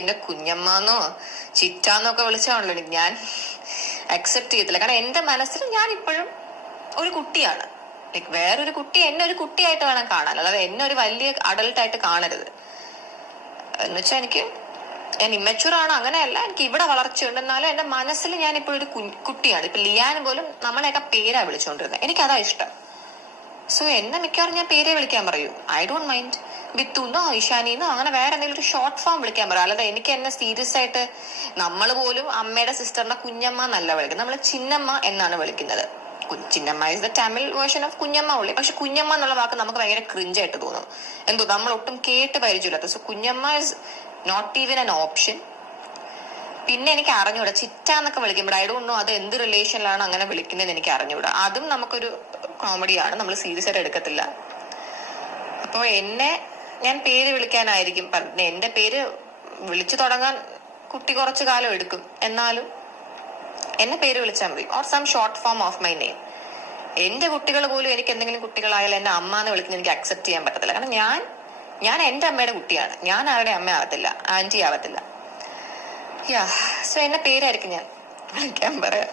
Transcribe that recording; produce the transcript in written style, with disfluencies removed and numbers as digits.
എന്റെ കുഞ്ഞമ്മന്നോ ചിറ്റാന്നോ ഒക്കെ വിളിച്ചാണല്ലോ ഞാൻ അക്സെപ്റ്റ് ചെയ്യത്തില്ല. കാരണം എന്റെ മനസ്സിൽ ഞാൻ ഇപ്പോഴും ഒരു കുട്ടിയാണ്. ലൈക്ക് വേറൊരു കുട്ടി എന്നെ ഒരു കുട്ടിയായിട്ട് വേണം കാണാൻ, അല്ലാതെ എന്നെ ഒരു വലിയ അഡൽട്ടായിട്ട് കാണരുത്. എന്നുവെച്ചാൽ ഞാൻ ഇമ്മച്യൂർ ആണ്, അങ്ങനെയല്ല. എനിക്ക് ഇവിടെ വളർച്ചയുണ്ട്, എന്നാലും എന്റെ മനസ്സിൽ ഞാൻ ഇപ്പോഴും ഒരു കുട്ടിയാണ്. ഇപ്പൊ ലിയാൻ പോലും നമ്മളെയൊക്കെ പേരാ വിളിച്ചോണ്ടിരുന്നത്. എനിക്കതാ ഇഷ്ടം. സോ എന്നെ മിക്കവാറും ഞാൻ പേരെ വിളിക്കാൻ പറയൂ. I don't mind. ബിത്തുന്നോ ഇഷാനിന്നോ അങ്ങനെ വേറെ എന്തെങ്കിലും ഒരു ഷോർട്ട് ഫോം വിളിക്കാൻ പറയും. അല്ലാതെ എനിക്ക് എന്നെ സീരിയസ് ആയിട്ട് നമ്മൾ പോലും അമ്മയുടെ സിസ്റ്ററിനെ കുഞ്ഞമ്മ എന്നല്ല വിളിക്കുന്നത്, നമ്മൾ ചിന്നമ്മ എന്നാണ് വിളിക്കുന്നത്. Chinnamma is the Tamil version of Kunjamma ഉള്ളി. പക്ഷെ കുഞ്ഞമ്മ എന്നുള്ള വാക്ക് നമുക്ക് ഭയങ്കര ക്രിഞ്ചായിട്ട് തോന്നും. എന്തോ നമ്മൾ ഒട്ടും കേട്ട് പരിചയമില്ലാത്ത. So Kunjamma is not even an option. പിന്നെ എനിക്ക് അറിഞ്ഞൂടാ ചിറ്റാന്നൊക്കെ വിളിക്കുമ്പോൾ ഐ ഡോണ്ട് നോ അത് എന്ത് റിലേഷനിലാണ് അങ്ങനെ വിളിക്കുന്നതെന്ന് എനിക്ക് അറിഞ്ഞൂടാ. അതും നമുക്കൊരു കോമഡിയാണ്, നമ്മൾ സീരിയസ് ആയിട്ട് എടുക്കത്തില്ല. അപ്പൊ എന്നെ ഞാൻ പേര് വിളിക്കാനായിരിക്കും പറഞ്ഞത്. എന്റെ പേര് വിളിച്ചു തുടങ്ങാൻ കുട്ടി കുറച്ചു കാലം എടുക്കും, എന്നാലും എന്നെ പേര് വിളിച്ചാൽ മതി. Or some short form of my name. എന്റെ കുട്ടികൾ പോലും എനിക്ക് എന്തെങ്കിലും കുട്ടികളായാലും എന്നെ അമ്മ എന്ന് വിളിക്കുന്നത് എനിക്ക് അക്സെപ്റ്റ് ചെയ്യാൻ പറ്റത്തില്ല. കാരണം ഞാൻ എന്റെ അമ്മയുടെ കുട്ടിയാണ്. ഞാൻ ആരുടെ അമ്മ ആവത്തില്ല, ആന്റി ആവത്തില്ല. സോ എന്നെ പേരായിരിക്കും ഞാൻ വിളിക്കാൻ പറയാം.